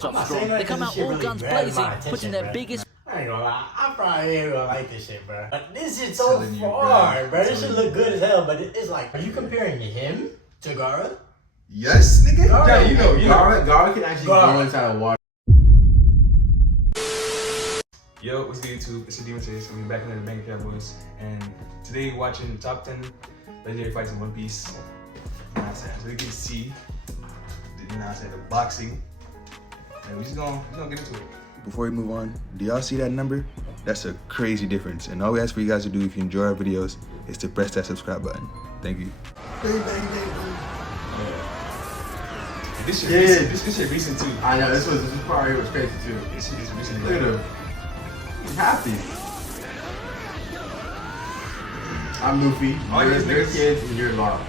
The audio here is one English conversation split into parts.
They come out all guns blazing, putting their biggest. I ain't gonna lie, I probably ain't gonna like this shit, bro. But this is so far, bro. This should look good as hell, but it's like, are you comparing him to Gara? Yes, nigga. Gara, you know. Gara can actually go inside of water. Yo, what's good YouTube? It's the Demon Chase, and we're back in the Bank Cowboys. And today we're watching the top 10 legendary fights in One Piece. You know what I'm saying? So we can see the boxing. And we're just gonna get into it. Before we move on, do y'all see that number? That's a crazy difference. And all we ask for you guys to do if you enjoy our videos is to press that subscribe button. Thank you. This shit recent too. I know, this part was crazy too. This shit is recent. Look at him. He's happy. I'm Luffy. All these niggas, kids, and you're Law.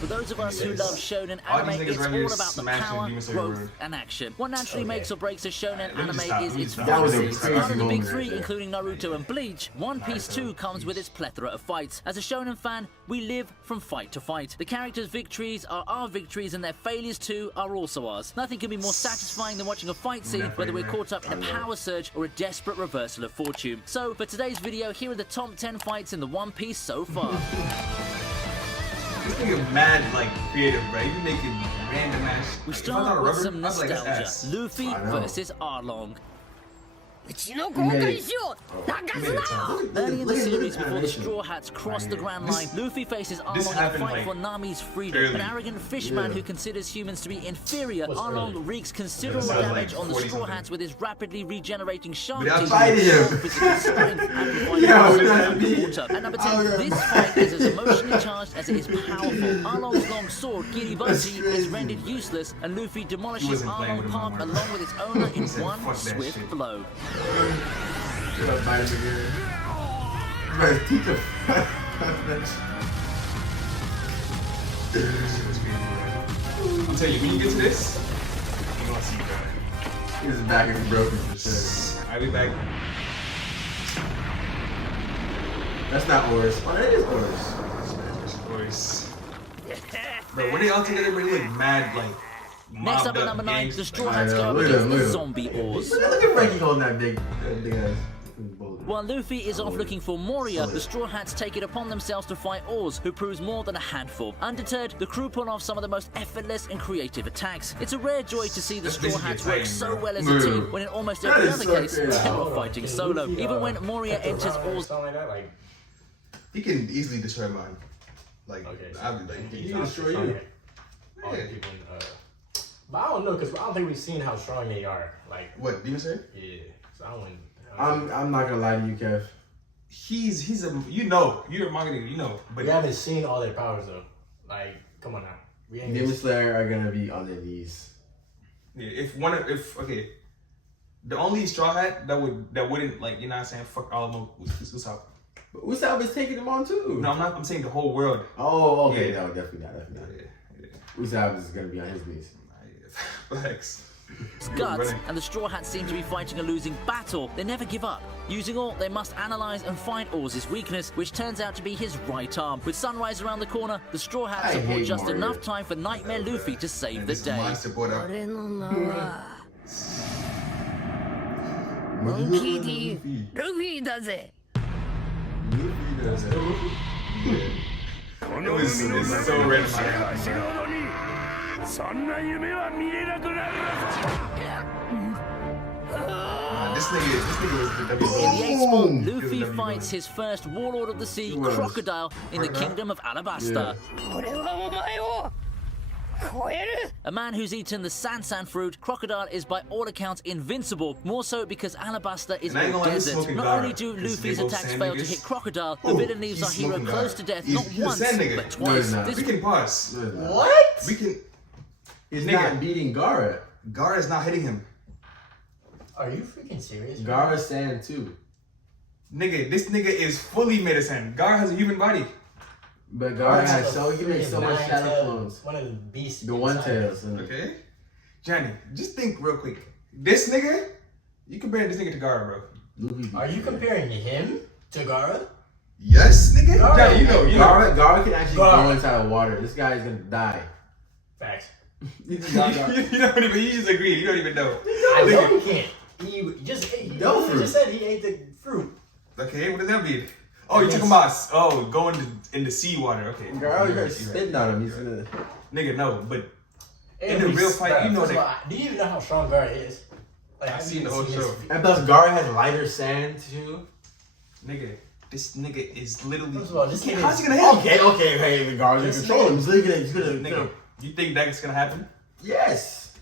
For those of us who love shonen anime, it's all about the power, growth, and action. What naturally makes or breaks a shonen anime is its fights. Out of the big three, including Naruto and Bleach, One Piece too comes with its plethora of fights. As a shonen fan, we live from fight to fight. The characters' victories are our victories, and their failures too are also ours. Nothing can be more satisfying than watching a fight scene, whether we're caught up in a power surge or a desperate reversal of fortune. So, for today's video, here are the top 10 fights in the One Piece so far. This nigga mad, like, creative, bro. You making random ass. We start with some nostalgia. Luffy versus Arlong. Early in the series, before the Straw Hats cross the Grand Line, Luffy faces Arlong in a fight for Nami's freedom. An arrogant fishman who considers humans to be inferior, Arlong wreaks considerable damage on the Straw Hats with his rapidly regenerating shark teeth, physical strength, and At number 10, this fight is as emotionally charged as it is powerful. Arlong's long sword, Kiribati, is rendered useless, and Luffy demolishes Arlong Park along with its owner in one swift blow. Shut up, bite him again. Bro, teach him. I'm telling you, when you get to this, you're gonna see that. His back is broken for sure. I'll be back. That's not Oris. Oh, that is Oris. Bro, when they all together, bro, they look mad, like. Next up at number 9, the Straw Hats go up against the zombie Oars. Look at Frankie holding that big ass bullet. While Luffy is off looking for Moria, the Straw Hats take it upon themselves to fight Oars, who proves more than a handful. Undeterred, the crew pull off some of the most effortless and creative attacks. It's a rare joy to see the Straw Hats work so well as a team, when in almost every other case, they were fighting solo. Even when Moria enters Oars... He can easily destroy mine. Like, he can destroy you. Yeah. But I don't know, because I don't think we've seen how strong they are. Like, what, Demon Slayer? Yeah. So I wouldn't. I'm not gonna lie to you, Kev. He's a, you know, you're a marketing, you know. But we haven't seen all their powers though. Like, come on now. We ain't Demon Slayer are gonna be on their knees. Yeah, okay. The only Straw Hat that wouldn't, like, you know what I'm saying, fuck all of them was Usopp. But Usopp is taking them on too. No, I'm saying the whole world. Oh, okay. Yeah. No, definitely not. Yeah. Usopp is gonna be on his knees. Flex. Guts, and the Straw Hats seem to be fighting a losing battle. They never give up. Using all, they must analyze and find Oars' weakness, which turns out to be his right arm. With sunrise around the corner, the Straw Hats support just enough time for Nightmare Luffy to save the day. Monkey D. Luffy does it. It's so random. In the 8th spot, Luffy fights his first Warlord of the Sea, Crocodile, in the Kingdom of Alabasta. A man who's eaten the Sansan fruit, Crocodile is by all accounts invincible, more so because Alabasta is all desert. Not only do Luffy's attacks fail to hit Crocodile, the villain leaves our hero close to death not once, but twice. We can pause. What? We can... He's not beating Gara. Gara is not hitting him. Are you freaking serious? Gara's sand too. Nigga, this nigga is fully made of sand. Gara has a human body. But Gara has so much shadow clones. One of the beasts. The one tails. Okay. Johnny, just think real quick. This nigga, you compare this nigga to Gara, bro. Are you comparing him to Gara? Yes, nigga. Gara, Johnny, you know. Gara can actually go inside of water. This guy is gonna die. Facts. You don't even. You just agree. You don't even know. I know he can't. He just said he ate the fruit. Okay, what does that mean? Oh, you're talking about going in the seawater. Okay. Girl, you're spitting on him. He's gonna. Nigga, no, but in the real fight, you know that. Do you even know how strong Gara is? Like, I've seen the whole show. And plus, Gara has lighter sand too. Nigga, this nigga is literally. First of all, this kid how's is. he gonna hit? Okay, hey, Gara's in control. He's gonna. Nigga, you think that's gonna happen? Yes.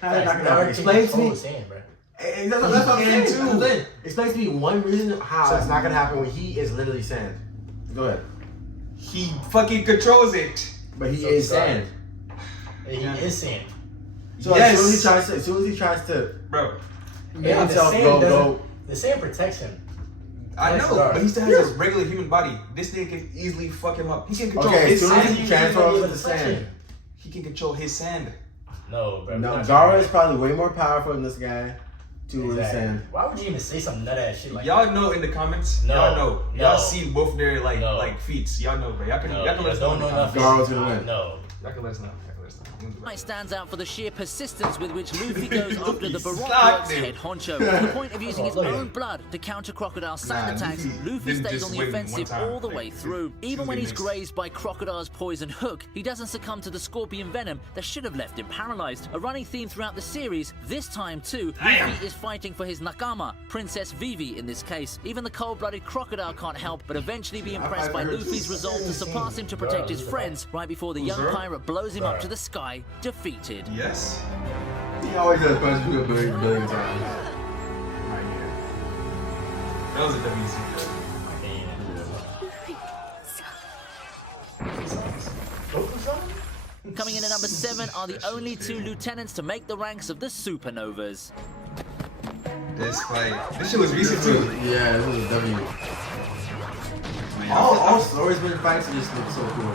How's That's that gonna Gara happen? Explain to control me. the sand, bro. That's what I'm saying. Explain to me one reason how it's not gonna happen when he is literally sand. Go ahead. He fucking controls it. But he is sand. He is sand. So Yes. as soon as he tries to Bro, make Yeah, himself go. The sand protects him. I Yes, know, Gara. but he still has his regular human body. This nigga can easily fuck him up. He can control Okay, as his soon as sand. he transforms into sand. He can control his sand. No, bro. No, Gara is probably way more powerful than this guy. To the sand. Why would you even say some nut ass shit like Y'all that? know in the comments. No, Y'all know. no. Y'all seen both their like No. feats. Y'all know, bro. Y'all can let us know. Don't know enough. Gara's gonna win. No. Y'all can let us know. It stands out for the sheer persistence with which Luffy goes after the Baroque Slapped Works him. head honcho. To the point of using his own blood to counter Crocodile's sand attacks, Luffy didn't stays just on the win offensive one time. all the way through. Even when he's missed. grazed by Crocodile's poison hook, he doesn't succumb to the scorpion venom that should have left him paralyzed. A running theme throughout the series, this time too, Luffy is fighting for his nakama, Princess Vivi in this case. Even the cold-blooded Crocodile can't help but eventually be impressed by Luffy's resolve to surpass him to protect his friends right before the young pirate blows him up to the sky, defeated. Yes. He always does punch people a billion times. That was a WC. Coming in at number 7 are the only 2 lieutenants to make the ranks of the Supernovas. This fight. This shit was recent too. Yeah, this was a W. All swordsman fights just look so cool.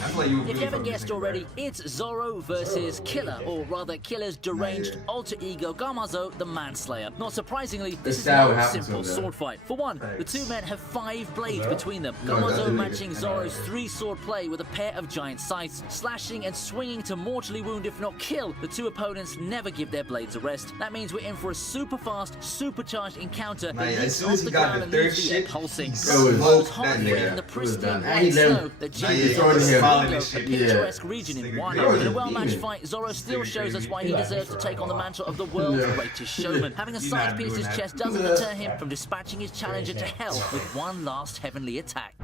I feel like you. If you haven't guessed already, it's Zoro versus Killer, or rather Killer's deranged alter ego Gamazo, the Manslayer. Not surprisingly, this is sad what no happens simple to them. sword fight. For one, the two men have 5 blades between them, No, that's Gamazo really matching good. Zoro's 3-sword play with a pair of giant scythes. Slashing and swinging to mortally wound if not kill, the two opponents never give their blades a rest. That means we're in for a super fast, supercharged encounter Nah, that yeah, leaps as soon as off he the got ground the and third leaves the air shit, pulsing. he Both smoked hard that hitting nigga. the pristine And white he let him- snow that Nah, yeah, changes throwing the him. Smiling a and shit. picturesque Yeah. region in Nigga one. crazy. In a well-matched Demon. fight, Zoro still Nigga shows us crazy. why he deserves to take on the mantle of the world's Yeah. greatest showman. Having a He's side not piece doing his that. chest doesn't Yeah. deter him from dispatching his challenger to hell with one last heavenly attack.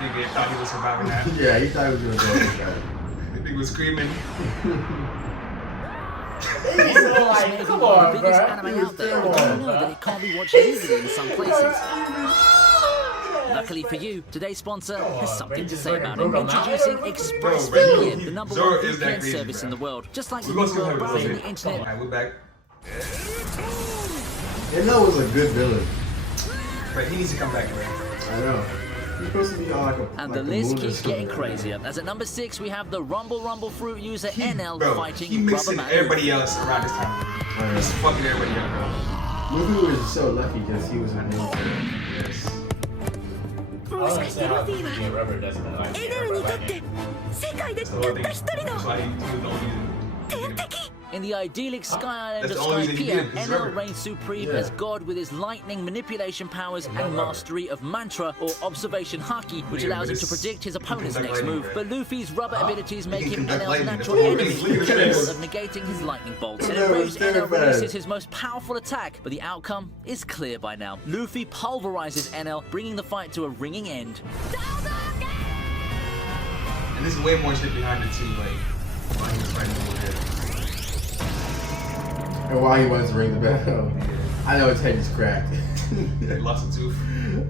Nigga thought he was surviving that. Yeah, he thought he was gonna go this guy. The nigga was screaming. He's so like, Maybe come one of on, the biggest bro. anime out there, but you know that it can't be watched legally in some places. Luckily for you, today's sponsor has something to say about it. Introducing ExpressVPN, the number Zoro one is that VPN crazy, service bro. in the world. Just like the We're gonna new see him world have a browsing little the bit. internet. Alright, we're back. Eno was a good villain. But he needs to come back, bro. I know. He's supposed to be all like a. And like the a list moon or keeps getting something. crazier. As at number 6, we have the Rumble Fruit user NL Bro, fighting he mixing Rubberman everybody Luffy. else around this time. I He's know. fucking everybody up, bro. Luffy was so lucky because he was in the military. Yes. I don't understand how being rubber doesn't like エネルにとって世界でたった一人の That's why he was the only.天敵 In the idyllic Sky Island That's of the only reason he Skypiea, did it, is NL rubber. reigns supreme Yeah. as God with his lightning manipulation powers and mastery of mantra or observation haki, which Nigga, allows him to this- predict his opponent's he can next conduct move. lightning, But Luffy's rubber abilities make can him conduct NL's lightning. natural That's all it enemy, is. Look at the capable face. of negating his lightning bolts. And That was enraged NL terrifying. releases his most powerful attack, but the outcome is clear by now. Luffy pulverizes NL, bringing the fight to a ringing end. And there's way more shit behind it too, like why he was fighting over there. And why he wants to ring the bell. I know his head is cracked. He lost a tooth.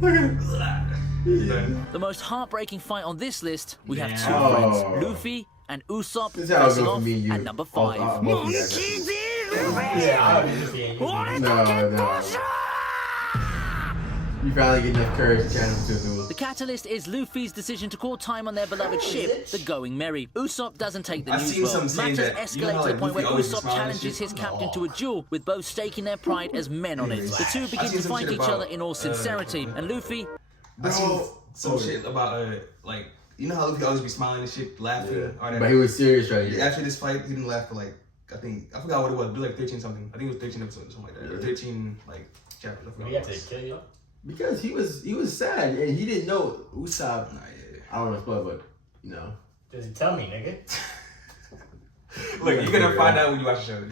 Look at him. He's done. The most heartbreaking fight on this list, we have two Yeah. friends, Oh. Luffy and Usopp, This is how it facing goes for off me and you. at number 5. Yeah, I don't understand. No. You finally get enough courage to challenge him to a duel. The catalyst is Luffy's decision to call time on their beloved ship, the Going Merry. Usopp doesn't take the I've news seen well. some saying Matters that, escalate you know how, to the like, point where Luffy always Usopp smiling and challenges shit? his captain to a duel, with both staking their pride as men on it. The two begin seen to some fight shit each other about, in all sincerity, and Luffy This is some shit about like, you know how Luffy always be smiling and shit, laughing. Yeah. But he was serious right here. After this fight, he didn't laugh for like, I forgot what it was, but like 13 something. I think it was 13 episodes or something like that. Or 13 like chapters. I forgot. He had to kill you. Because he was sad and he didn't know Usopp. Nah, yeah. I don't know spoil, but you know. Just tell me, nigga. Look, you're gonna find out when you watch the show.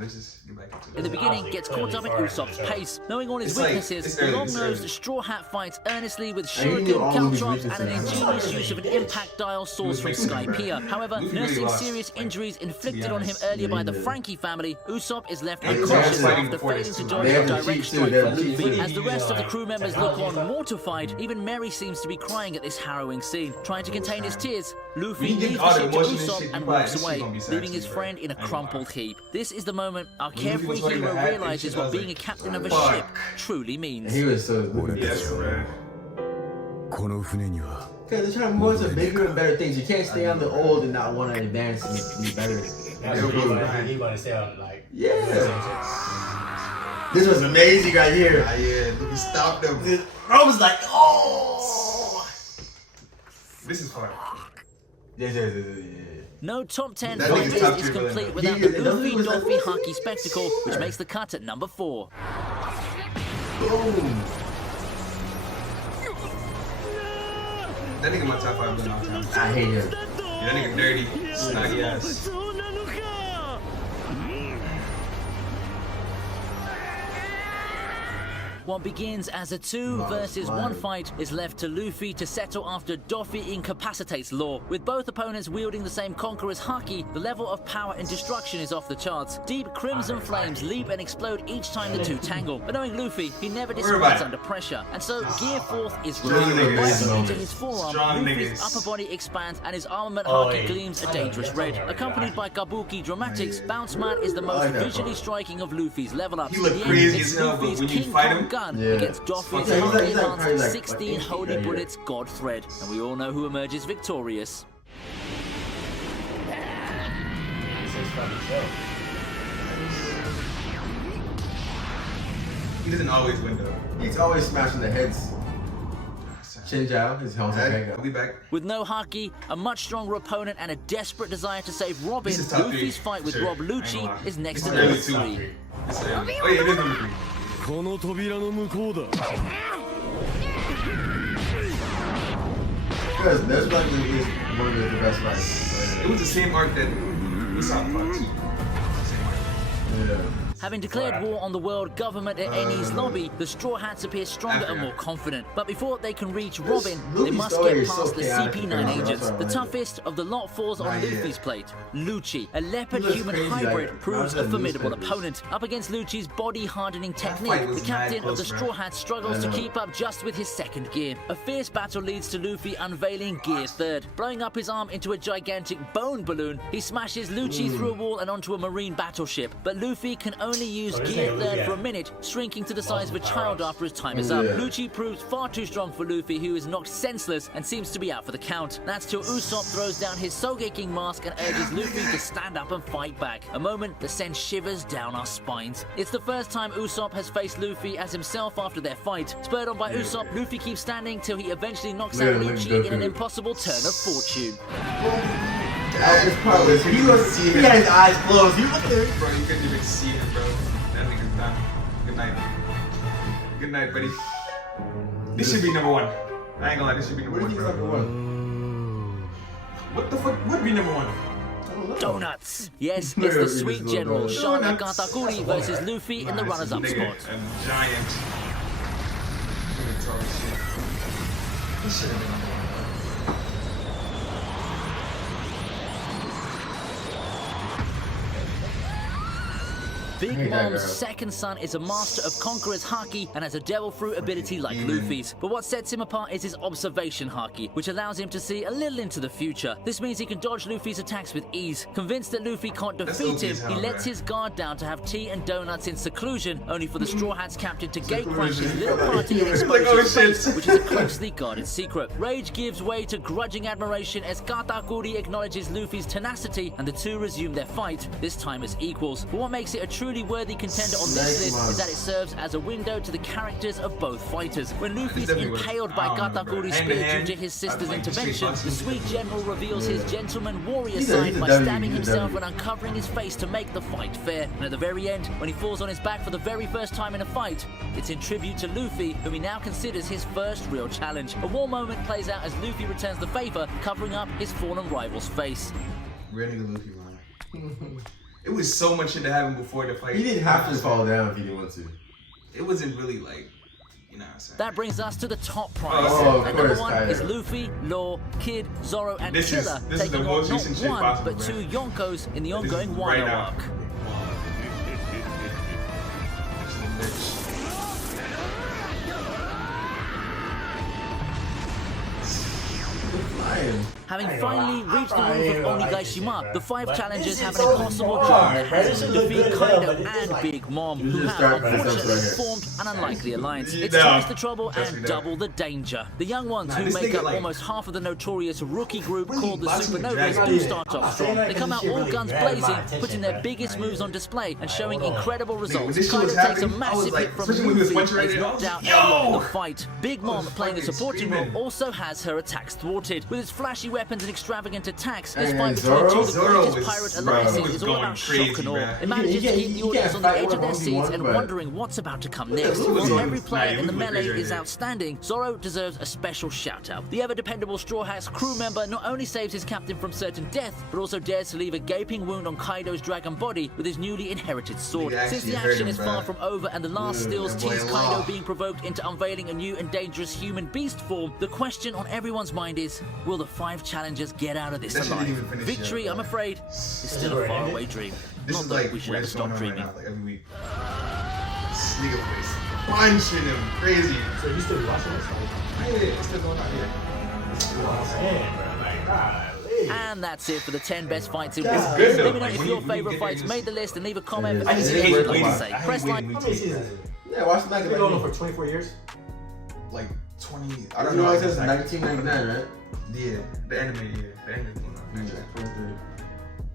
Let's just get back into it. In the beginning, gets caught up in Usopp's pace. Knowing all his weaknesses, the long-nosed Straw Hat fights earnestly with shuriken, caltrops, and an ingenious use of an impact dial source from Skypiea. However, nursing serious injuries inflicted on him earlier by the Frankie family, Usopp is left unconscious after failing to dodge a direct strike from Luffy. As the rest of the crew members look on mortified, even Merry seems to be crying at this harrowing scene. Trying to contain his tears, Luffy leaves the ship to Usopp and walks away, leaving his friend in a crumpled heap. This is the moment our carefree hero realizes what being a captain of a ship truly means. He was so good. Yes, man. Because they're trying to move on to bigger and better things. You can't stay on the old and not want to advance and be better. He want to stay on like. Yeah. This was amazing right here. Yeah, Luffy stopped him. I was like, oh. This is hard. Yeah. No top 10 That fight nigga's list top is three villain. complete without the Luffy Doffy Haki spectacle, which makes the cut at number 4. Boom. That nigga my top 5 villain all time. I hate him. Yeah, that nigga dirty, snotty ass. What begins as a 2 versus 1 fight is left to Luffy to settle after Doffy incapacitates Law. With both opponents wielding the same Conqueror's Haki, the level of power and destruction is off the charts. Deep crimson flames leap and explode each time the two tangle. But knowing Luffy, he never disappoints under pressure. And so Gear 4th is revealed. Biting into his forearm, Luffy's upper body expands and his armament Haki gleams a dangerous red. Accompanied by Kabuki dramatics, Bounce Man is the most visually striking of Luffy's level-ups. He look crazy as hell, but when you fight him, against Doffy's Haki enhanced 16 Holy Bullets God Thread. And we all know who emerges victorious. he doesn't always win though. He's always smashing the heads. Shinjao, his helmet's back I'll up. be back. With no Haki, a much stronger opponent, and a desperate desire to save Robin, This is top Luffy's 3. fight with Sure. Rob I ain't Lucci gonna lie. is next This to is number early 3. This is early. Oh yeah, it is number 3. この扉の向こうだ Because this likely is one of the best fights. It was the same arc that Usopp fought. Same arc. Yeah. Having declared war on the world government at Eni's lobby, the Straw Hats appear stronger and more confident. But before they can reach Robin, they Luffy's must story get is so past the chaotic, CP9 that's agents. what I The like. toughest of the lot falls on Luffy's plate. Lucci, a leopard-human crazy, hybrid, like, proves not a that formidable newspapers. opponent. Up against Lucci's body-hardening technique, fight the was captain mad of the close, Straw bro. Hats struggles to keep up just with his second gear. A fierce battle leads to Luffy unveiling Gear 3rd. Blowing up his arm into a gigantic bone balloon, he smashes Lucci through a wall and onto a marine battleship. But Luffy can only use Gear 3rd for a minute, shrinking to the size of a child after his time is up. Yeah. Lucci proves far too strong for Luffy, who is knocked senseless and seems to be out for the count. That's till Usopp throws down his Sogeking mask and urges Luffy to stand up and fight back. A moment that sends shivers down our spines. It's the first time Usopp has faced Luffy as himself after their fight. Spurred on by Usopp, Luffy keeps standing till he eventually knocks out Lucci in an impossible turn of fortune. This part was, he had his eyes closed. He looked there. Bro, you couldn't even see him, bro. That nigga's done. Good night. Good night, buddy. This should be number 1. I ain't gonna lie, this should be number What do 1, you think is bro. number one? What the fuck would be number 1? I don't know. Donuts! Yes, No, it's the it's sweet just general donuts. Shana Katakuri versus Luffy in the runners-up spot. A giant. This should have been number 1. Big hate that Mom's girl. second son is a master of Conqueror's Haki and has a devil fruit ability like Luffy's. But what sets him apart is his observation Haki, which allows him to see a little into the future. This means he can dodge Luffy's attacks with ease. Convinced that Luffy can't defeat OP him, as hell, he lets bro. his guard down to have tea and donuts in seclusion, only for the Straw Hats captain to gate crash his little party and expose Like, oh, his face, shit. which is a closely guarded secret. Rage gives way to grudging admiration as Katakuri acknowledges Luffy's tenacity, and the two resume their fight, this time as equals. But what makes it a true truly worthy contender on this list is that it serves as a window to the characters of both fighters. When Luffy's impaled by Katakuri's spear due to his sister's intervention, the sweet general reveals his gentleman warrior side by stabbing himself and uncovering his face to make the fight fair. And at the very end, when he falls on his back for the very first time in a fight, it's in tribute to Luffy, whom he now considers his first real challenge. A war moment plays out as Luffy returns the favor, covering up his fallen rival's face. Real nigga Luffy, man. It was so much shit that happened before the fight. He didn't have to fall down if he didn't want to. It wasn't really like, you know what I'm saying? That brings us to the top prize. Oh, and number one is Luffy, Law, Kid, Zoro, and Killer taking on not one, but two Yonkos in the ongoing Wano arc. Having finally reached the roof of Onigashima, the 5 challengers have an impossible job at hand to defeat Kaido and Big Mom, who have unfortunately formed an unlikely alliance. It's twice the trouble and double the danger. The young ones, who make up almost half of the notorious rookie group called the Supernovas, do start off strong. They come out all guns blazing, putting their biggest moves on display and showing incredible results. Kaido takes a massive hit from Luffy and is knocked out early on in the fight. Big Mom, playing a supporting role, also has her attacks thwarted. With its flashy weapons and extravagant attacks, this fight between two of the greatest pirate alliances is all about shock and awe. It manages to keep the audience on the edge of their seats and wondering what's about to come next. While every player in the melee is outstanding, Zoro deserves a special shout-out. The ever-dependable Straw Hat's crew member not only saves his captain from certain death, but also dares to leave a gaping wound on Kaido's dragon body with his newly inherited sword. Since the action is far from over and the last stills tease Kaido being provoked into unveiling a new and dangerous human beast form, the question on everyone's mind is, will the 5 challengers get out of this alive? Victory, I'm afraid, is still a faraway dream. Not that we should ever stop dreaming. Like every week. This nigga was punching him crazy. So you still watching this? Yeah, it's still going on here. And that's it for the 10 best fights in It's one. good, though. Let me know Like, if when your you favourite get fights this- made the list and leave a comment I for just anything hate you'd like to waiting. say. I hate Press like. waiting How many seasons is it? Yeah, watch the back They've of been going on the for 24 years? Like 20. I don't know. It says 1999, right? Yeah, the anime, yeah. The anime came out. 23.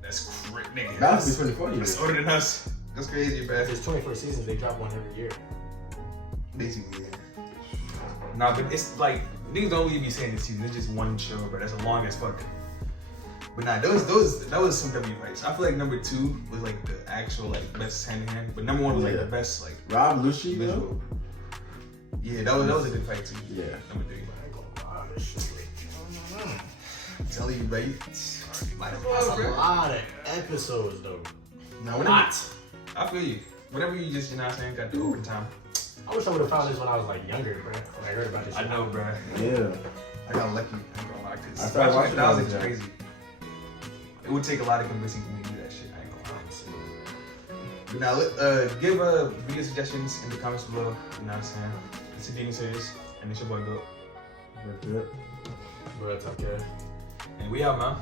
That's crazy, nigga. That must be 24 years. That's older than us. That's crazy, bro. If there's 24 seasons, they drop one every year. Basically, yeah. Nah, but it's like, niggas don't really be saying this season. It's just one show, but that's a long as fuck. But nah, that was some W fights. I feel like number 2 was like the actual like best hand in hand, but number 1 was like the best like Rob Lucci, visual. Yeah, that was a good fight too. Yeah. Number 3. I'm telling you, baby. That's a lot of episodes, though. No, Not. I feel you. Whatever you just, you know what I'm saying, got the overtime. I wish I would have found this when I was like younger, bro. When I heard about this. I know, bro. Yeah. I got lucky. I ain't gonna lie, I cause started watching watching it, that crazy. It would take a lot of convincing for me to do that shit. I ain't gonna lie. But now, give video suggestions in the comments below. You know what I'm saying? It's a Demon Series, and it's your boy Goat. That's it. Bro, it's okay. And we out, man.